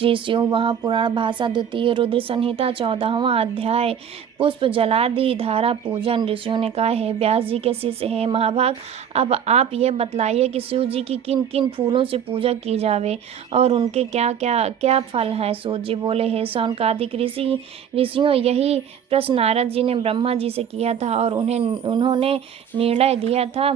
श्री शिव महापुराण भाषा द्वितीय रुद्र संहिता 14वां अध्याय पुष्प जलादि धारा पूजन। ऋषियों ने कहा, हे व्यास जी के शिष्य, हे महाभाग, अब आप ये बतलाइए कि शिव जी की किन किन फूलों से पूजा की जावे और उनके क्या क्या क्या फल हैं। सूत जी बोले, हे शौनकादिक ऋषियों, यही प्रश्न नारद जी ने ब्रह्मा जी से किया था और उन्होंने निर्णय दिया था।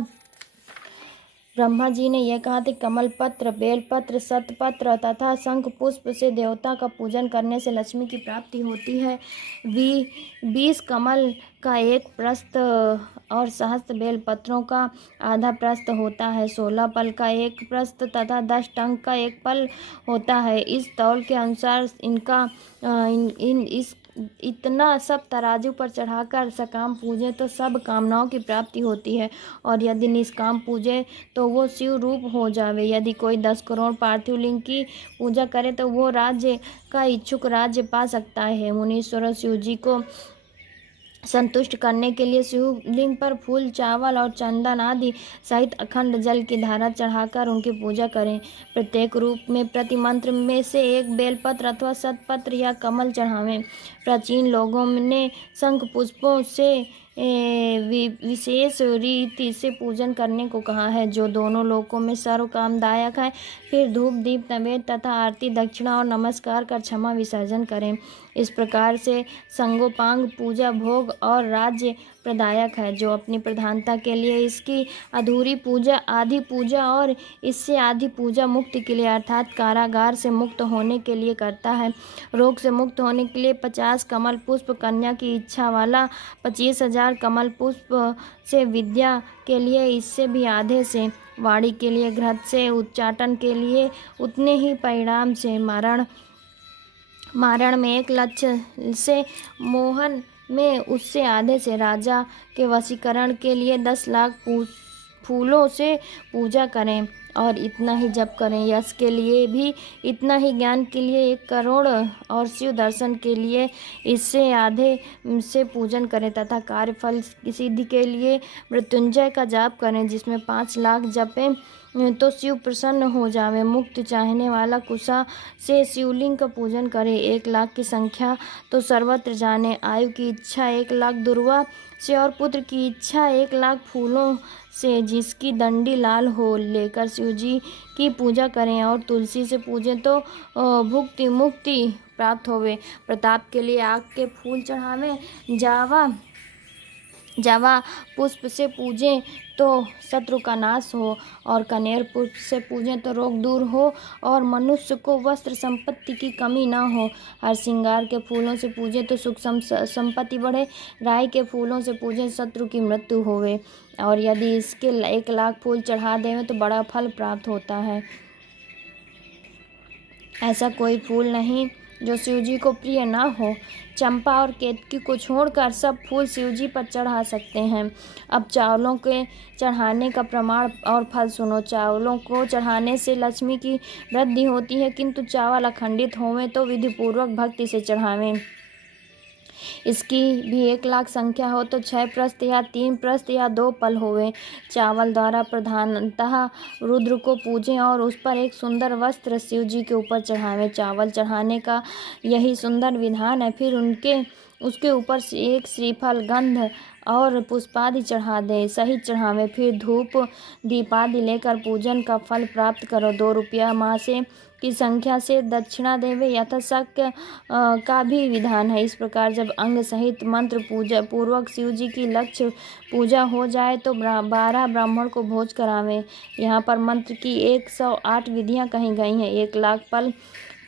ब्रह्मा जी ने यह कहा था, कमल पत्र, बेलपत्र, शतपत्र तथा शंख पुष्प से देवता का पूजन करने से लक्ष्मी की प्राप्ति होती है। 20 कमल का एक प्रस्थ और सहस्त्र बेलपत्रों का आधा प्रस्थ होता है। 16 पल का एक प्रस्थ तथा 10 टंक का एक पल होता है। इस तौल के अनुसार इतना सब तराजू पर चढ़ाकर सकाम पूजे तो सब कामनाओं की प्राप्ति होती है, और यदि निष्काम पूजे तो वो शिव रूप हो जावे। यदि कोई 10 करोड़ पार्थिव लिंग की पूजा करे तो वो राज्य का इच्छुक राज्य पा सकता है। मुनीश्वर शिव जी को संतुष्ट करने के लिए शिवलिंग पर फूल, चावल और चंदन आदि सहित अखंड जल की धारा चढ़ाकर उनकी पूजा करें। प्रत्येक रूप में प्रति मंत्र में से एक बेलपत्र अथवा शतपत्र या कमल चढ़ावें। प्राचीन लोगों ने शंख पुष्पों से विशेष रीति से पूजन करने को कहा है, जो दोनों लोकों में सर्व कामदायक है। फिर धूप, दीप, नैवेद्य तथा आरती, दक्षिणा और नमस्कार कर क्षमा विसर्जन करें। इस प्रकार से संगोपांग पूजा भोग और राज्य प्रदायक है। जो अपनी प्रधानता के लिए इसकी अधूरी पूजा, आधी पूजा और इससे आधी पूजा मुक्ति के लिए अर्थात कारागार से मुक्त होने के लिए करता है। रोग से मुक्त होने के लिए 50 कमल पुष्प, कन्या की इच्छा वाला 25,000 कमल पुष्प से, विद्या के लिए इससे भी आधे से, वाणी के लिए घृत से, उच्चाटन के लिए उतने ही परिणाम से, मारण में 1 लक्ष्य से, मोहन में उससे आधे से, राजा के वशीकरण के लिए 10 लाख फूलों से पूजा करें और इतना ही जप करें। यश के लिए भी इतना ही, ज्ञान के लिए 1 करोड़ और शिव दर्शन के लिए इससे आधे से पूजन करें तथा कार्यफल की सिद्धि के लिए मृत्युंजय का जाप करें, जिसमें 5 लाख जपें तो शिव प्रसन्न हो जावे। मुक्ति चाहने वाला कुशा से शिवलिंग का पूजन करे। 1 लाख की संख्या तो सर्वत्र जाने। आयु की इच्छा 1 लाख दुर्वा से और पुत्र की इच्छा 1 लाख फूलों से, जिसकी दंडी लाल हो, लेकर शिव जी की पूजा करें और तुलसी से पूजें तो भुक्ति मुक्ति प्राप्त होवे। प्रताप के लिए आग के फूल चढ़ावें। जावा पुष्प से पूजें तो शत्रु का नाश हो, और कनेर पुष्प से पूजें तो रोग दूर हो और मनुष्य को वस्त्र संपत्ति की कमी ना हो। हर श्रृंगार के फूलों से पूजें तो सुख संपत्ति बढ़े। राई के फूलों से पूजें शत्रु की मृत्यु होवे, और यदि इसके 1 लाख फूल चढ़ा देवें तो बड़ा फल प्राप्त होता है। ऐसा कोई फूल नहीं जो शिव जी को प्रिय ना हो। चंपा और केतकी को छोड़कर सब फूल शिव जी पर चढ़ा सकते हैं। अब चावलों के चढ़ाने का प्रमाण और फल सुनो। चावलों को चढ़ाने से लक्ष्मी की वृद्धि होती है, किंतु चावल अखंडित होवें तो विधिपूर्वक भक्ति से चढ़ावें। इसकी भी 1 लाख संख्या हो तो 6 प्रस्थ या 3 प्रस्थ या 2 पल होवे। चावल द्वारा प्रधानतः रुद्र को पूजें और उस पर एक सुंदर वस्त्र शिव जी के ऊपर चढ़ावें। चावल चढ़ाने का यही सुंदर विधान है। फिर उसके ऊपर एक श्रीफल, गंध और पुष्पादि चढ़ा दे, सही चढ़ावें। फिर धूप दीपादि लेकर पूजन का फल प्राप्त करो। 2 रुपया मासे की संख्या से दक्षिणा देवे, यथाशक्य का भी विधान है। इस प्रकार जब अंग सहित मंत्र पूजा पूर्वक शिव जी की लक्ष्य पूजा हो जाए तो 12 ब्राह्मण को भोज करावें। यहाँ पर मंत्र की 108 विधियाँ कही गई हैं। 1 लाख पल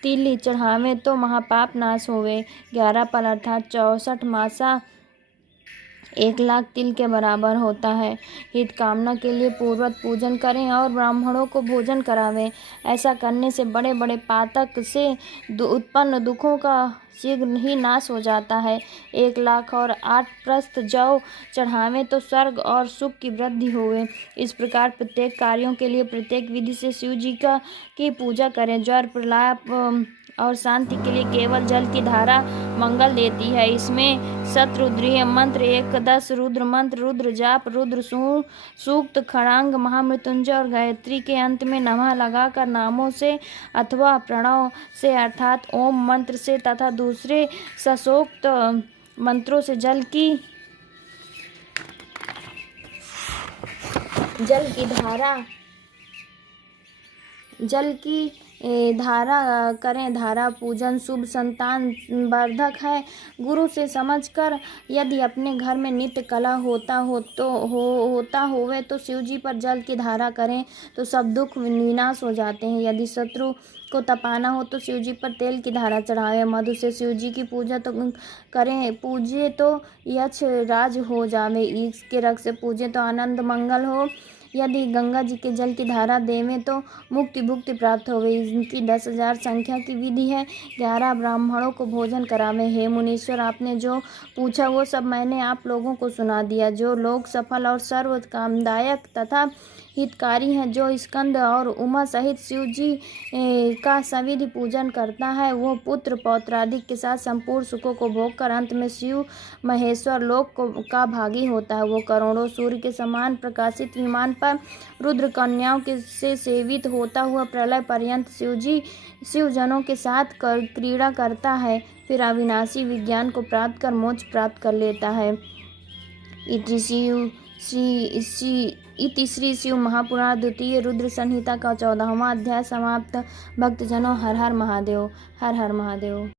तिल चढ़ावें तो महापाप नाश होवे। 11 पल अर्थात 64 मासा 1 लाख तिल के बराबर होता है। हित कामना के लिए पूर्वत पूजन करें और ब्राह्मणों को भोजन करावें। ऐसा करने से बड़े बड़े पातक से उत्पन्न दुखों का शीघ्र ही नाश हो जाता है। 1 लाख और 8 प्रस्थ जौ चढ़ावें तो स्वर्ग और सुख की वृद्धि होवे। इस प्रकार प्रत्येक कार्यों के लिए प्रत्येक विधि से शिव जी की पूजा करें। ज्वर, प्रलाप और शांति के लिए केवल जल की धारा मंगल देती है। इसमें शतरुद्रीय मंत्र 11, रुद्र मंत्र, रुद्र जाप, रुद्र सूक्त, खड़ांग, महामृत्युंजय और गायत्री के अंत में नमः लगाकर नामों से अथवा प्रणव से अर्थात ओम मंत्र से तथा दूसरे सशोक्त मंत्रों से जल की धारा करें। धारा पूजन शुभ संतान वर्धक है। गुरु से समझकर यदि अपने घर में नित्य कला होता होवे तो शिव जी पर जल की धारा करें तो सब दुख विनाश हो जाते हैं। यदि शत्रु को तपाना हो तो शिव जी पर तेल की धारा चढ़ावे। मधु से शिव जी की पूजा तो करें, पूजे तो यक्ष राज हो जावे। ईख के रख से पूजे तो आनंद मंगल हो। यदि गंगा जी के जल की धारा देवें तो मुक्ति भुक्ति प्राप्त होवे। इनकी 10,000 संख्या की विधि है। 11 ब्राह्मणों को भोजन करावे। हे मुनीश्वर, आपने जो पूछा वो सब मैंने आप लोगों को सुना दिया। जो लोग सफल और सर्व कामदायक तथा हितकारी हैं, जो स्कंद और उमा सहित शिव जी का सविधि पूजन करता है, वो पुत्र पौत्रादि के साथ संपूर्ण सुखों को भोग कर अंत में शिव महेश्वर लोक का भागी होता है। वो करोड़ों सूर्य के समान प्रकाशित विमान पर रुद्र कन्याओं से सेवित होता हुआ प्रलय पर्यंत शिव जनों के साथ क्रीड़ा करता है, फिर अविनाशी विज्ञान को प्राप्त कर मोक्ष प्राप्त कर लेता है। इति श्री शिव महापुराण द्वितीय रुद्र संहिता का 14वां अध्याय समाप्त। भक्तजनों, हर हर महादेव, हर हर महादेव।